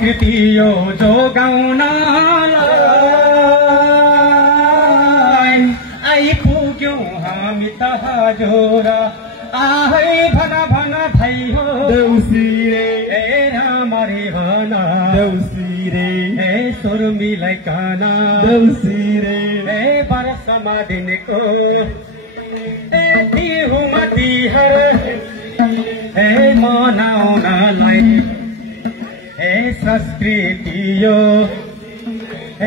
कृति यो जोगाउनलाई आइपुग्यौं हामी त हजुर आहै भन भन भाइ हो देउसिरे ए रामरी भन देउसिरे ए सुर मिलाइकन देउसिरे ए वर्षमा दिनको ए तिहुमा तिहार ए मनाउनलाई ए संस्कृति यो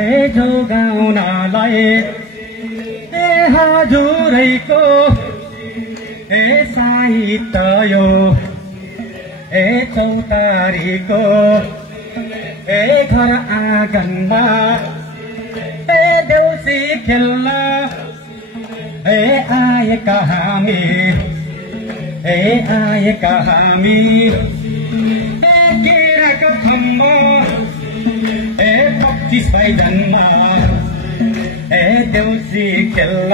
ए जोगाउनलाई ए हजुरैको ए साहित्य यो ए चौतारीको ए घर आँगनमा ए देउसी खेल्न ए आएका हामी ए आएका हामी ए केराको खम्ब ए 25 जन्म ए देउसी खेल्न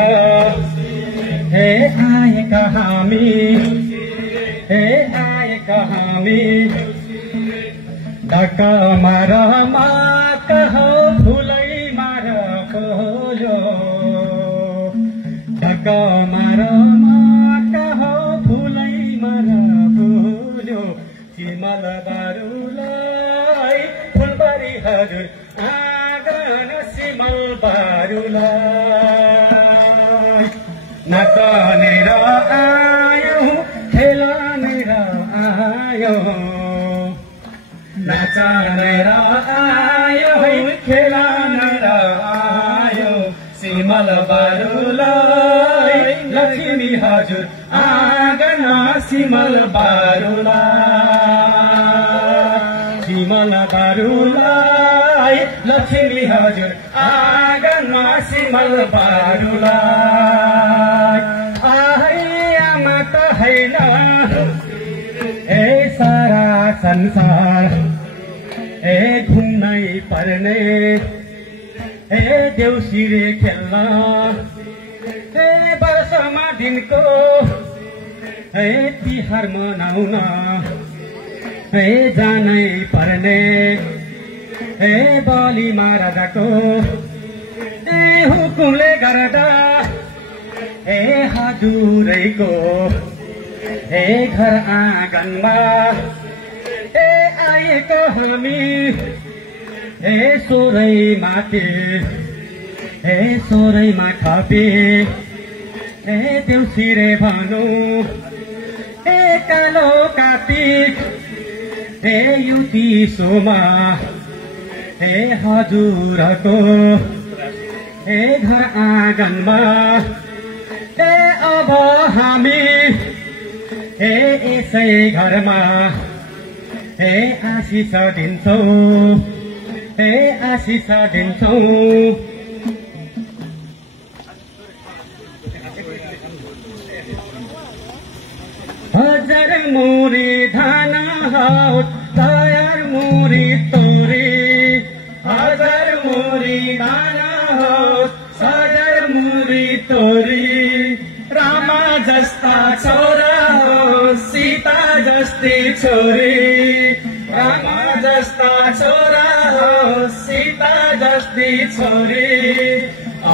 ए आएका हामी ए आएका हामी ढकामा रमा कहो फुलैमा र खोल्यो ढकामा रमा कहो फुलैमा र खोल्यो सिमल बारुलाई फुलबारी हजुर आँगन सिमल बारुलाई नचानेर आयौं खेलानेर आयौं नचानेर आयौं खेलानेर आयौं सिमल बारुलाई लक्ष्मी हजुर आँगन सिमल बारुलाई सिमल बारुलाई लक्ष्मी हजुर आँगन सिमल बारुलाई आहै आमा त हैन ए सारा संसार ए घुम्नै पर्ने ए देउसिरे खेल्न ए वर्षमा दिनको ए तिहार मनाउन ए जानै पर्ने ए बलि महाराजाको ए हुकुमले गर्दा ए हजुरैको ए घर आँगनमा ए आएको हामी ए सोरै माथि ए सोरैमा खपे ए देउसिरे भनौ ए कालो कार्तिक ए युति सोमा ए हजुरको ए घर आँगनमा ए अब हामी ए यसै घरमा ए आशिष दिन्छौ ए आशिष दिन्छौ हजार मुरी धान होस् तयार मुरी तोरी हजार मुरी धान होस् हजार मुरी तोरी रामा जस्ता छोरा होस् सीता जस्ती छोरी रामा जस्ता छोरा होस् सीता जस्ती छोरी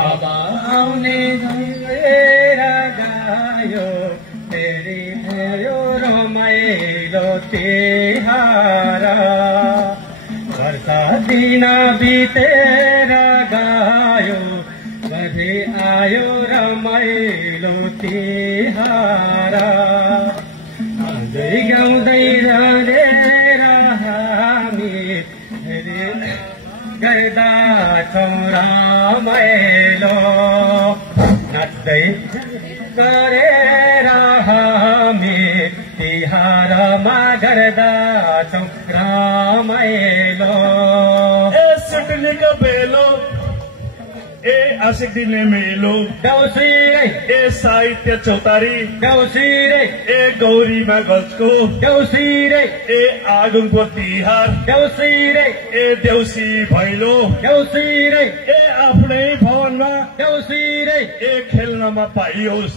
अब आउने गएर गयो फेरि भयो रमाइलो तिहार वर्ष दिन बितेर गयो बधे आयो रमाइलो तिहार गाउँदै गाउँदै रहेर हामी गर्दछौँ रमाइलो नाच्दै गरेर हामी तिहारमा गर्दछौँ रमाइलो ए सुटनीको बेलो ए आशिक दिने मेलो देउसिरे ए साहित्य चौतारी देउसिरे ए गौरीमा गजको देउसिरे ए आगुनको तिहार देउसिरे ए देउसी भैलो देउसिरे ए आफ्नै भवनमा देउसिरे ए खेल्नमा पाइयोस्।